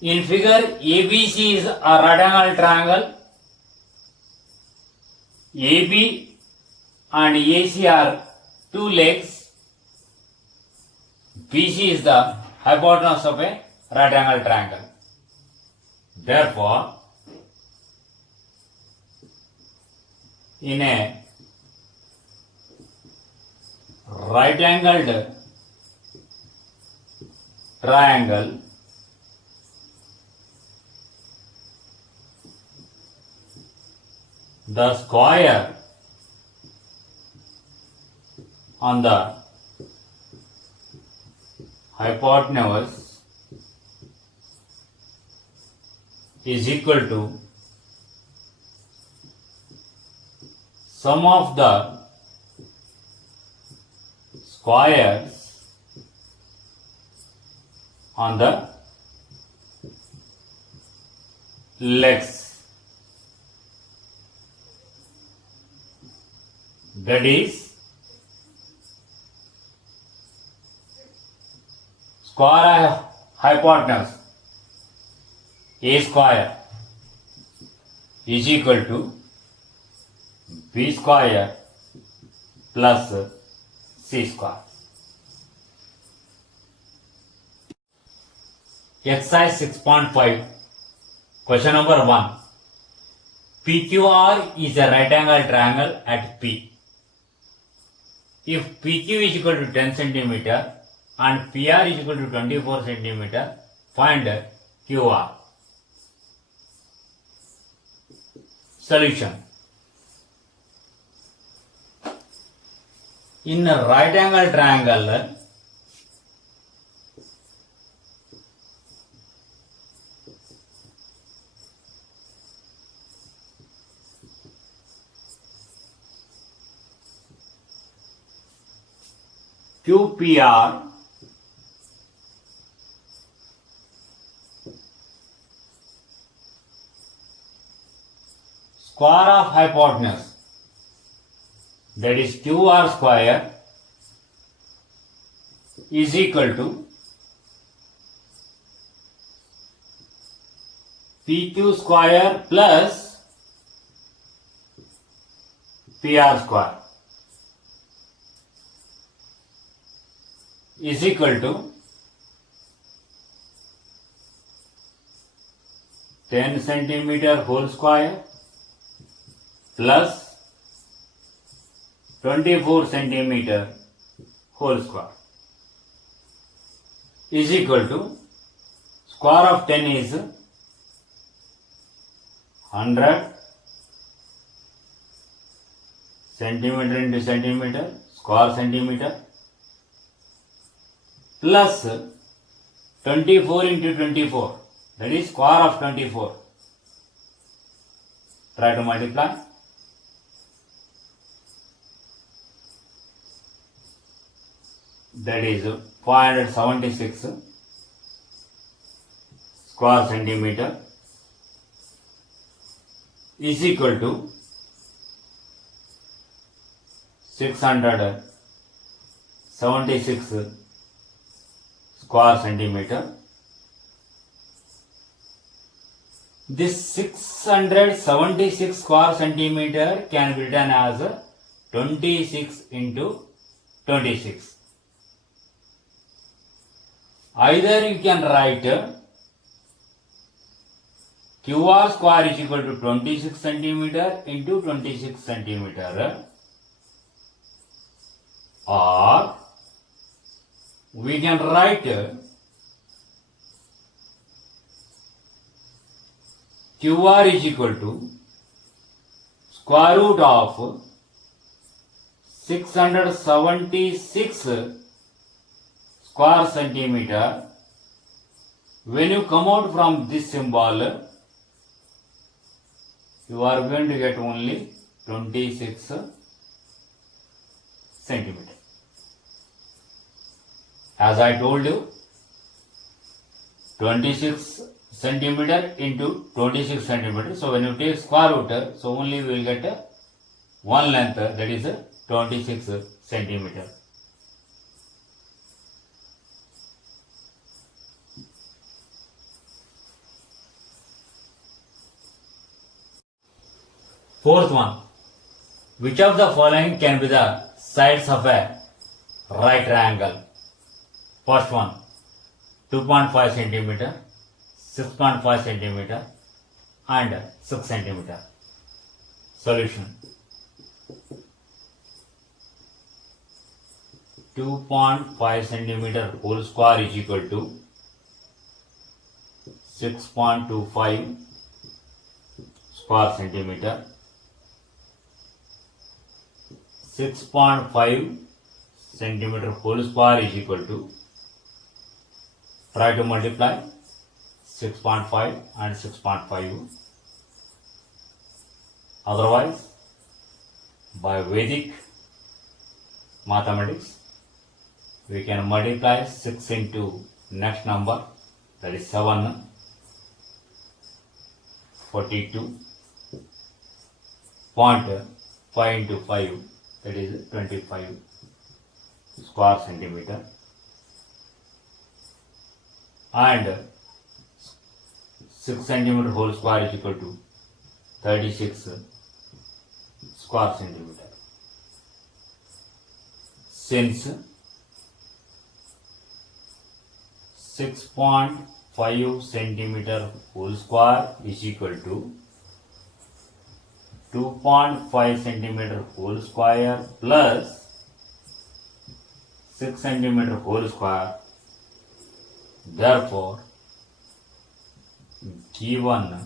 In figure, ABC is a right angle triangle. AB and AC are two legs. BC is the hypotenuse of a right angle triangle. Therefore, in a right angled triangle, the square on the hypotenuse is equal to sum of the squares on the legs. That is square hypotenuse A square is equal to B square plus C square. Exercise 6.5. Question number 1. PQR is a right angle triangle at P. If PQ is equal to 10 cm and PR is equal to 24 cm, find QR. Solution. In a right angle triangle, QPR square of hypotenuse, that is QR square, is equal to PQ square plus PR square is equal to 10 centimeter whole square plus 24 centimeter whole square is equal to square of 10 is 100 centimeter into centimeter square centimeter plus 24 into 24, that is square of 24. Try to multiply. That is 576 square centimeter is equal to 676 square centimeter. This 676 square centimeter can be written as 26 into 26. Either you can write QR square is equal to 26 centimeter into 26 centimeter, or we can write QR is equal to square root of 676 square centimeter. When you come out from this symbol, you are going to get only 26 centimeter. As I told you, 26 centimeter into 26 centimeter. So when you take square root, so only we will get one length, that is 26 centimeter. Fourth one, which of the following can be the sides of a right triangle? First one, 2.5 centimeter, 6.5 centimeter and 6 centimeter. Solution. 2.5 centimeter whole square is equal to 6.25 square centimeter. 6.5 centimeter whole square is equal to, try to multiply 6.5 and 6.5. Otherwise, by Vedic mathematics, we can multiply 6 into next number, that is 7, 42.5 into 5, that is 25 square centimeter, and 6 centimeter whole square is equal to 36 square centimeter. Since 6.5 centimeter whole square is equal to 2.5 centimeter whole square plus 6 centimeter whole square, therefore given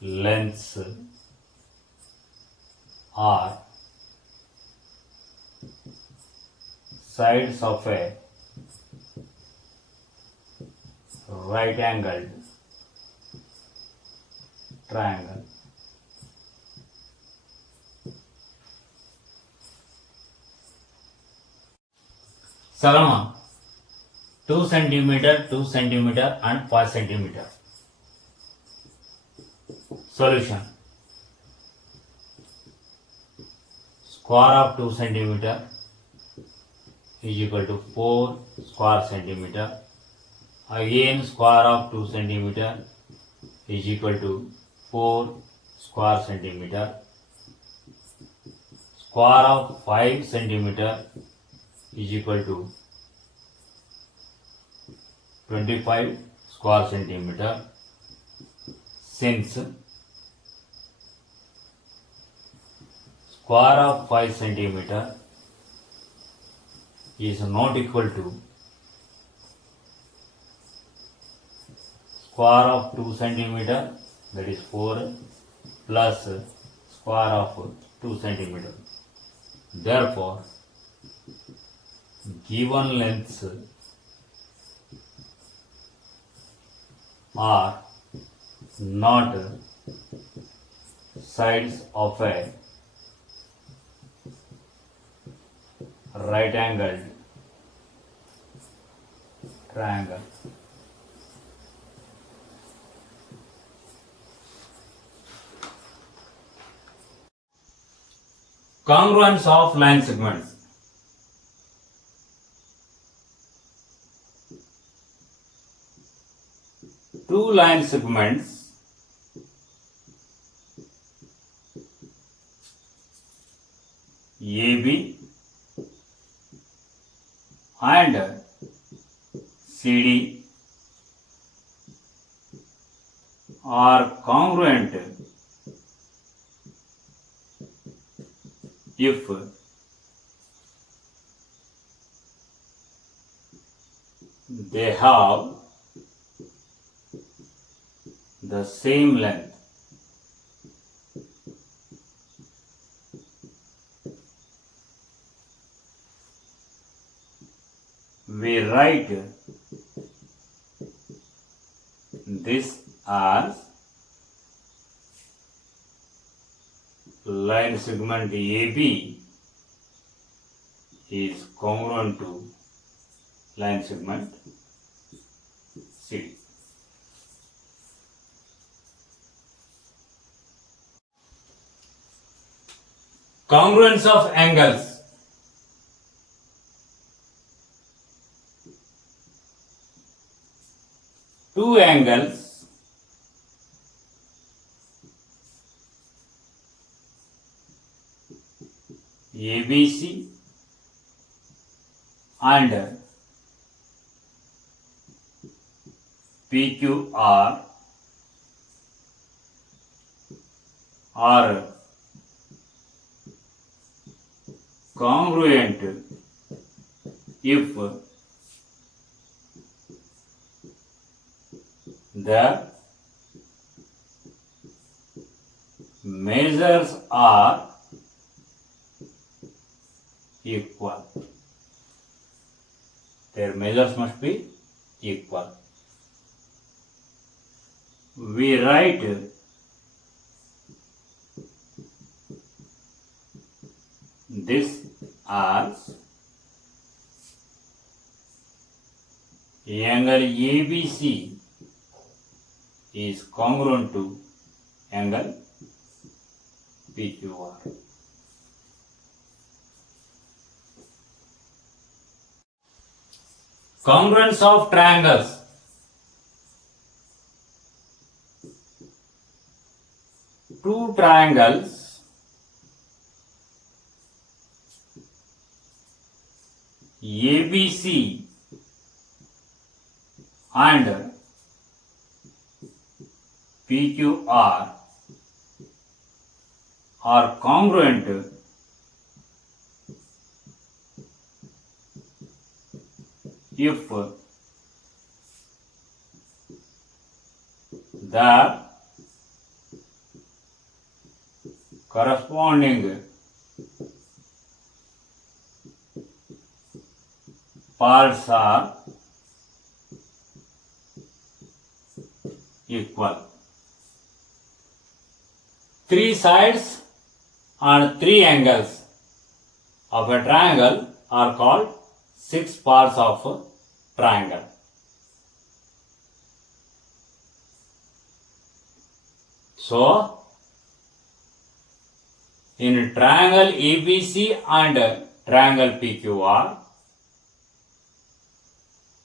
lengths are sides of a right angled triangle. Second one, 2 centimeter, 2 centimeter and 5 centimeter. Solution. Square of 2 centimeter is equal to 4 square centimeter. Again square of 2 centimeter is equal to 4 square centimeter. Square of 5 centimeter is equal to 25 square centimeter. Since square of 5 centimeter is not equal to square of 2 centimeter, that is 4, plus square of 2 centimeter. Therefore, given lengths are not sides of a right angled triangle. Congruence of line segments. Two line segments AB and CD are congruent if they have the same length. We write this as line segment AB is congruent to line segment CD. Congruence of angles. Two angles ABC and PQR are congruent if the measures are equal. Their measures must be equal. We write this as angle ABC is congruent to angle PQR. Congruence of triangles. Two triangles ABC and PQR are congruent if the corresponding parts are equal. Three sides and three angles of a triangle are called six parts of a triangle. So, in triangle ABC and triangle PQR,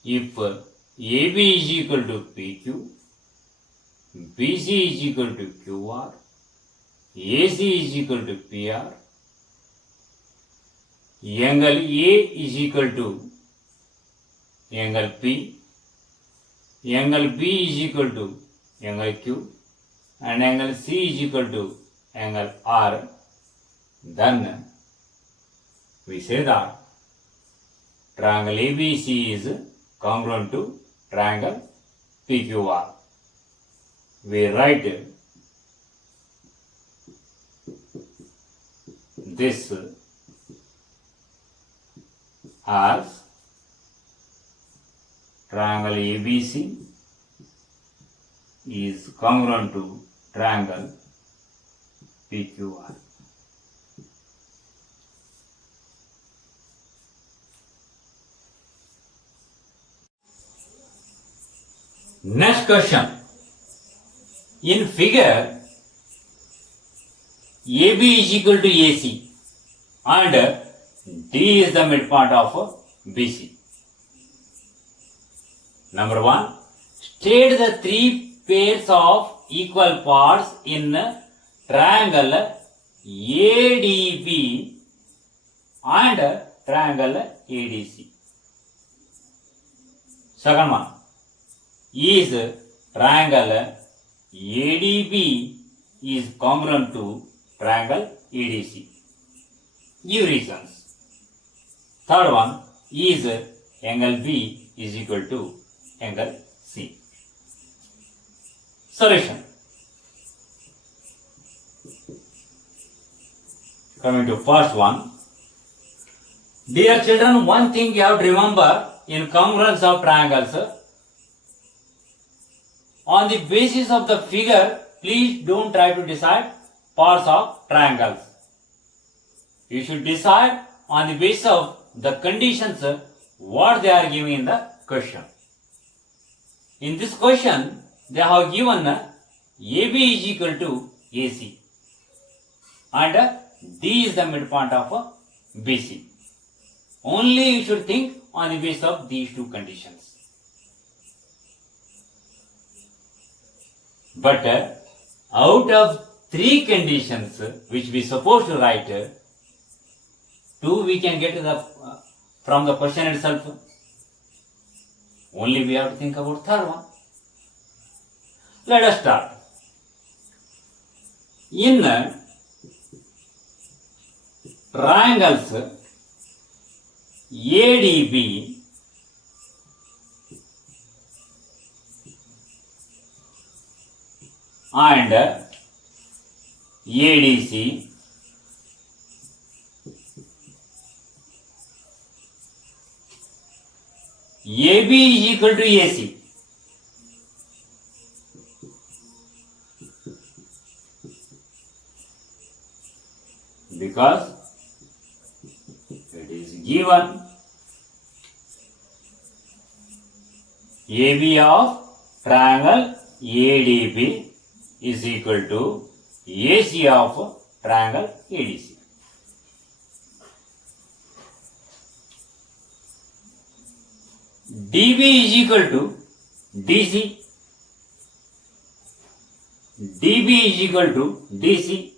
if AB is equal to PQ, BC is equal to QR, AC is equal to PR, angle A is equal to angle P, angle B is equal to angle Q, and angle C is equal to angle R, then we say that triangle ABC is congruent to triangle PQR. We write this as triangle ABC is congruent to triangle PQR. Next question. In figure, AB is equal to AC and D is the midpoint of BC. Number 1. State the three pairs of equal parts in triangle ADB and triangle ADC. Second one. Is triangle ADB is congruent to triangle ADC? Give reasons. Third one. Is angle B is equal to angle C? Solution. Coming to first one. Dear children, one thing you have to remember in congruence of triangles. On the basis of the figure, please don't try to decide parts of triangles. You should decide on the basis of the conditions what they are giving in the question. In this question, they have given AB is equal to AC and D is the midpoint of BC. Only you should think on the basis of these two conditions. But out of three conditions which we supposed to write, 2 we can get from the question itself. Only we have to think about third one. Let us start. In triangles ADB and ADC, AB is equal to AC. Because it is given AB of triangle ADB is equal to AC of triangle ADC. DB is equal to DC. DB is equal to DC.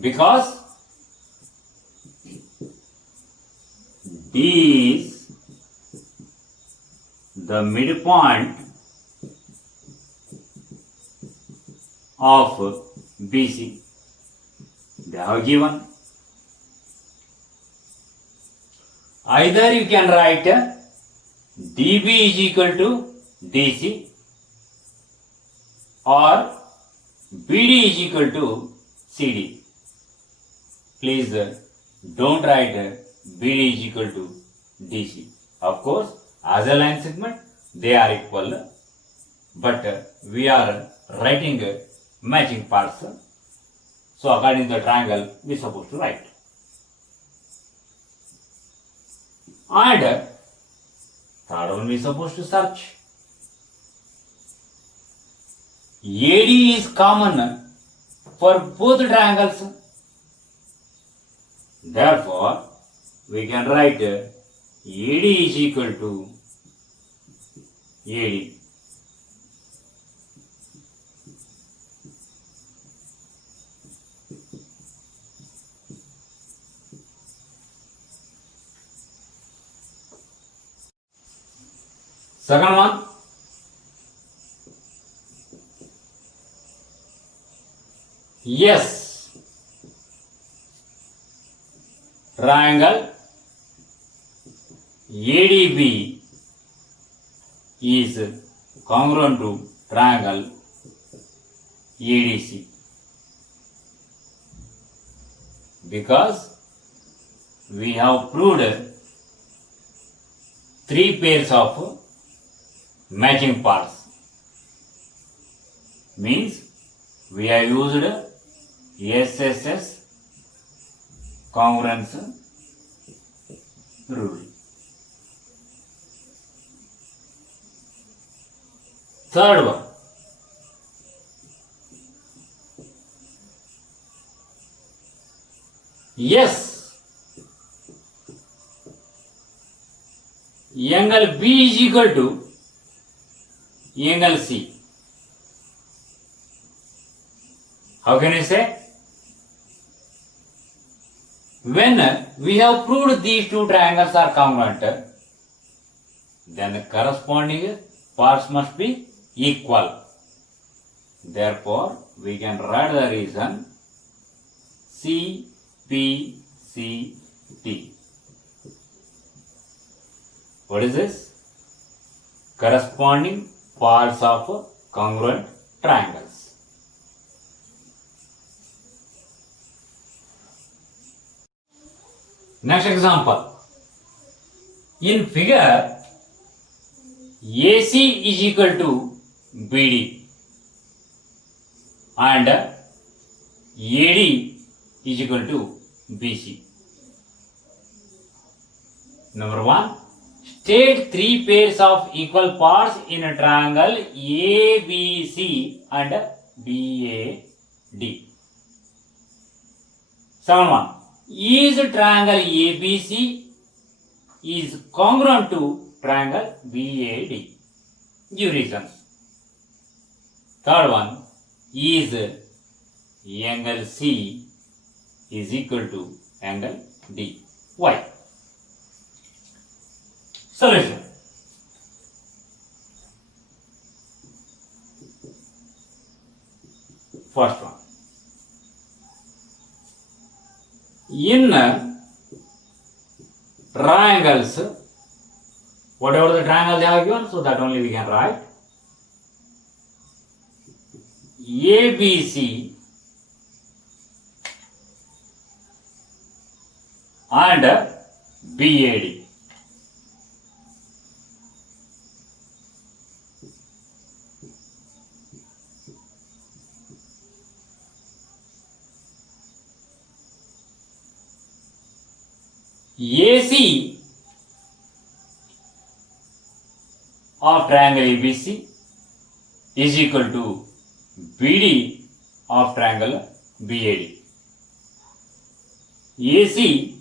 Because D is the midpoint of BC. They have given. Either you can write DB is equal to DC or BD is equal to CD. Please don't write BD is equal to DC. Of course, as a line segment, they are equal, but we are writing matching parts. So according to the triangle, we are supposed to write. And third one we are supposed to search. AD is common for both triangles. Therefore, we can write AD is equal to AD. Second one, yes, triangle ADB is congruent to triangle ADC because we have proved 3 pairs of matching parts. Means we have used SSS congruence rule. Third one, yes, angle B is equal to angle C. How can I say? When we have proved these two triangles are congruent, then the corresponding parts must be equal. Therefore, we can write the reason C, P, C, T. What is this? Corresponding parts of congruent triangles. Next example. In figure, AC is equal to BD and AD is equal to BC. Number 1. State 3 pairs of equal parts in a triangle ABC and BAD. Second one. Is triangle ABC is congruent to triangle BAD? Give reasons. Third one is angle C is equal to angle D. Why? Solution. First one. In triangles, whatever the triangle they have given, so that only we can write ABC and BAD. AC of triangle ABC is equal to BD of triangle BAD. AC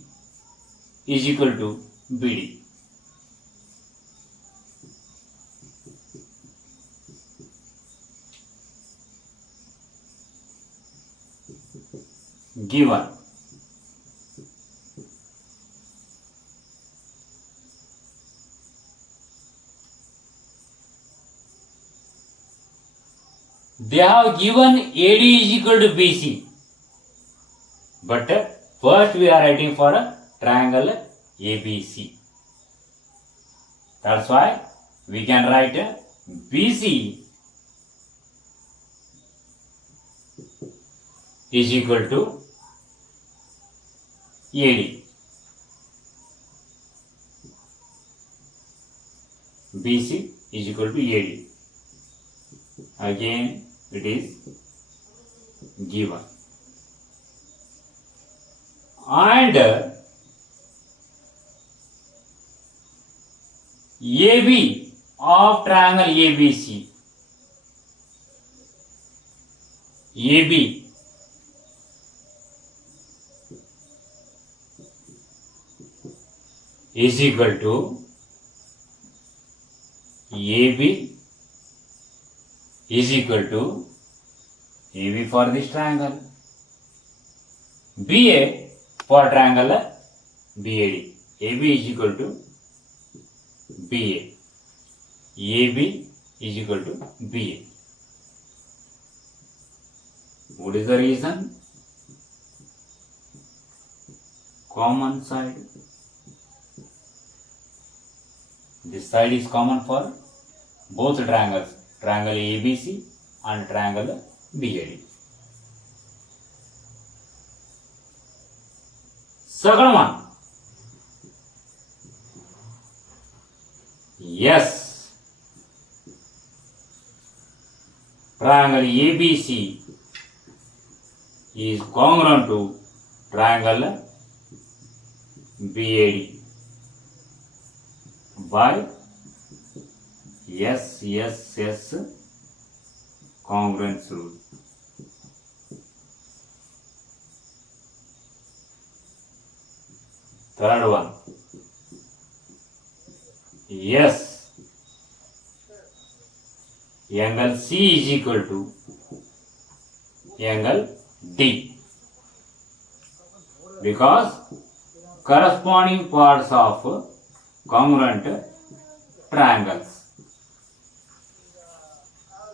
is equal to BD. Given they have given AD is equal to BC, but first we are writing for a triangle ABC. That's why we can write BC is equal to AD. BC is equal to AD. Again it is given. And AB of triangle ABC, AB is equal to AB is equal to AB for this triangle, BA for triangle BAD. AB is equal to BA. AB is equal to BA. What is the reason? Common side. This side is common for both triangles, triangle ABC and triangle BAD. Second one. Yes, triangle ABC is congruent to triangle BAD by SSS congruence rule. Third one. Yes, angle C is equal to angle D, because corresponding parts of congruent triangles.